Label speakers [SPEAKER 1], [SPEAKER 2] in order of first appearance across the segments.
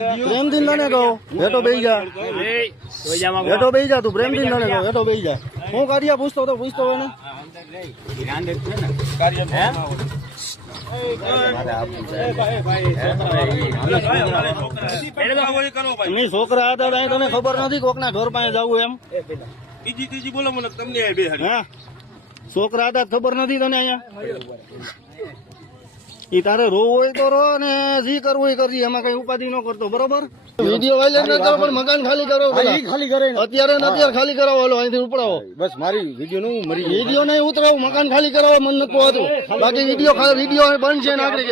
[SPEAKER 1] પ્રેમથી તને કહો. હેઠો બેહી જા. હેઠો બેહી જા તું પ્રેમથી તને કહો. હેઠો બેહી જા. હું કાર્ય પૂછતો તો પૂછતો હોય ને. છોકરા હતા તને ખબર નથી કોકના ઘર પાસે જવું એમ?
[SPEAKER 2] ત્રીજી ત્રીજી બોલો મને તમને
[SPEAKER 1] છોકરા હતા ખબર નથી તને અહીંયા? ઈ તારે રોવું હોય તો રો ને જી કરવું હોય કરજી એમાં કઈ ઉપાધિ ન કરતો બરોબર? વીડિયો વાયલેટ ન કરો પણ મકાન ખાલી કરો ખાલી કરે અત્યારે ને અત્યારે ખાલી કરાવો હાલો અહીંથી ઉપડાવો.
[SPEAKER 3] બસ મારી વીડિયો નું મરી
[SPEAKER 1] વીડિયો નહીં ઉતરાવો મકાન ખાલી કરાવો મન નથી પોહાતું બાકી વીડિયો વીડિયો બંધ છે ને આપણે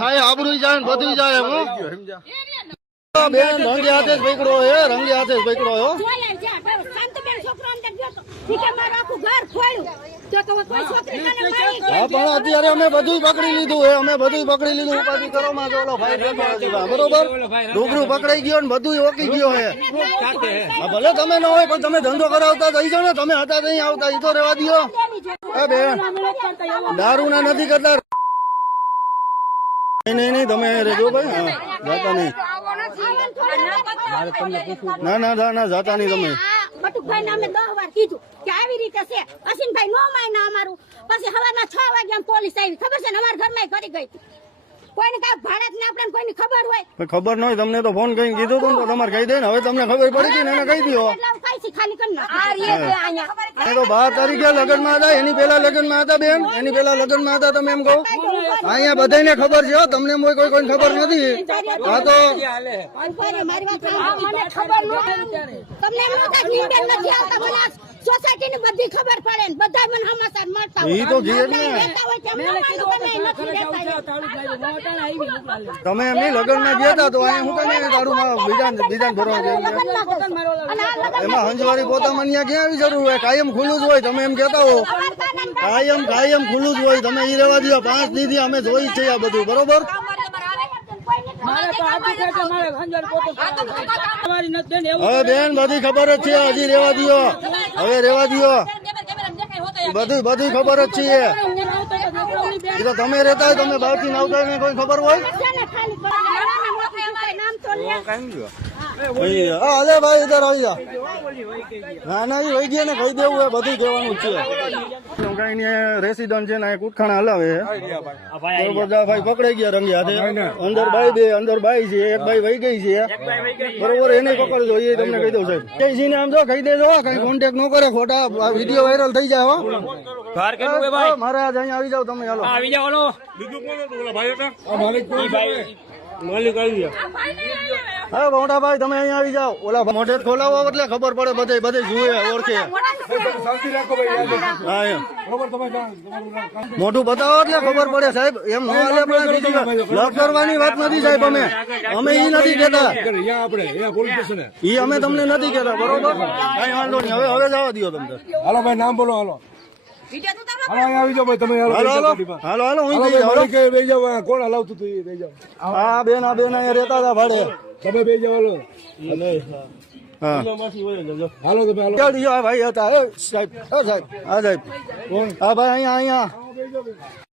[SPEAKER 1] થાય આબરૂ જાય. ને બધું જાય હો. બેન રંગે હાથે જ પકડો હે રંગે હાથે જ પકડો હો. હા પણ અત્યારે અમે બધું પકડી લીધું હે અમે બધું પકડી લીધું. ઉપાધિ કરો માં તો ઓલો ભાઈ બરોબર? ડુગરું પકડાઈ ગયો ને બધું ઓકી ગયો હે. ભલે તમે ન હોય પણ તમે ધંધો કરાવતા થઈ જાઓ ને તમે હતા નહીં આવતા એ તો રેવા દો એ બેન દારૂ ના નથી કરતા. નહીં નહીં નહીં તમે રેજો ભાઈ હા જાતા નહીં. ના ના ના ના જાતા નહીં તમે.
[SPEAKER 4] આ અમે દહ વાર કીધું કે આવી રીતે છે. અસીનભાઈ નો માયના અમારું. પછી સવારના છ વાગ્યા પોલીસ આવી. ખબર છે ને અમારા ઘરમાં કરી ગઈ. કોઈને કાંઈ ભાડત ને આપણે કોઈની ખબર હોય.
[SPEAKER 1] ખબર ન હોય તમને તો ફોન કરીને કીધું તું તો તમારે કહી દે ને. હવે તમને ખબર પડી ગઈ ને એને કહી દો
[SPEAKER 4] ખાલી કરી નાખ.
[SPEAKER 1] એ તો બાર તારીખે લગ્નમાં હતા એની પેલા લગ્નમાં હતા બેન. એની પેલા લગ્નમાં હતા તમે એમ કહો. અહીંયા બધાને ખબર છે હો, તમને કોઈ કોઈ કોઈને ખબર નથી. આ તો.
[SPEAKER 4] મને ન મને બધી ખબર પડે ને બધા મને સમાચાર મળતા હોય. તેમ માનું
[SPEAKER 1] એમની લગ્નમાં ગયા હતા તો અહીંયા હું કઈ તારું બીજા બીજા ભરવા ગયા
[SPEAKER 4] અને આ લગન
[SPEAKER 1] એમાં હંજવારી પોતા અહીંયા ક્યાં આવી જરૂર હોય? કાયમ ખુલ્લું જ હોય તમે એમ કેતા હો. કાયમ કાયમ ખુલ્લું જ હોય. તમે ઈ રહેવા દો પાંચ દીધી અમે જોઈ જ છે આ બધું. બરોબર? હવે બેન બધી ખબર જ છે. હજી રેવા દો હવે રેવા દો બધું બધું ખબર જ છે. તમે રહેતા હોય તમે બહારથી ના આવતા હોય કોઈ ખબર હોય?
[SPEAKER 4] અરે
[SPEAKER 1] ભાઈ, હા અલે ભાઈ ઇધર આવી જા. ના ના એ વહી ગયા ને કહી દેવું એ બધું કહેવાનું છે. કઈ રેસિડન્ટ છે ને એ કુટખાણા હલાવે છે. બધા ભાઈ પકડાઈ ગયા રંગ્યા હાથે. અંદર બાઈ બે અંદર બાઈ છે એક બાઈ વહી ગઈ છે. બરોબર એને પકડજો એ તમને કહી દઉં સાહેબ. કઈ છે ને આમ જો કહી દેજો કઈ કોન્ટેક્ટ ન કરે ખોટા વીડિયો વાયરલ થઈ જાય મહારાજ અહીંયા આવી જાવ તમે હાલો.
[SPEAKER 5] આવી જાઓ ઓલો
[SPEAKER 2] બીજું કોણ હતું? ભાઈ હતા? માલિક આવી ગયા.
[SPEAKER 1] હા મોટા ભાઈ તમે અહીંયા આવી જાઓ. ઓલા મોઢે ખોલાવો એટલે ખબર પડે બધે બધે જુએ ઓળખે. મોઢું બતાવો એટલે ખબર પડે સાહેબ. એમ ન હાલે કરવાની વાત નથી સાહેબ અમે. અમે ઈ નથી કેતા ઈ અમે તમને નથી કેતા બરોબર? કઈ વાંધો નહીં. હવે હવે જવા દો તમને.
[SPEAKER 3] હાલો ભાઈ નામ બોલો હાલો. કોણ હલાવતું હતું
[SPEAKER 1] બેન આ બેન અહીંયા રહેતા હતા ભાડે.
[SPEAKER 3] તમે બેસી જાઓ હાલો.
[SPEAKER 1] હા.
[SPEAKER 3] હાલો તમે હાલો.
[SPEAKER 1] ક્યાં ભાઈ હતા સાહેબ. એ સાહેબ. હા સાહેબ. કોણ? હા ભાઈ અહીંયા અહીંયા.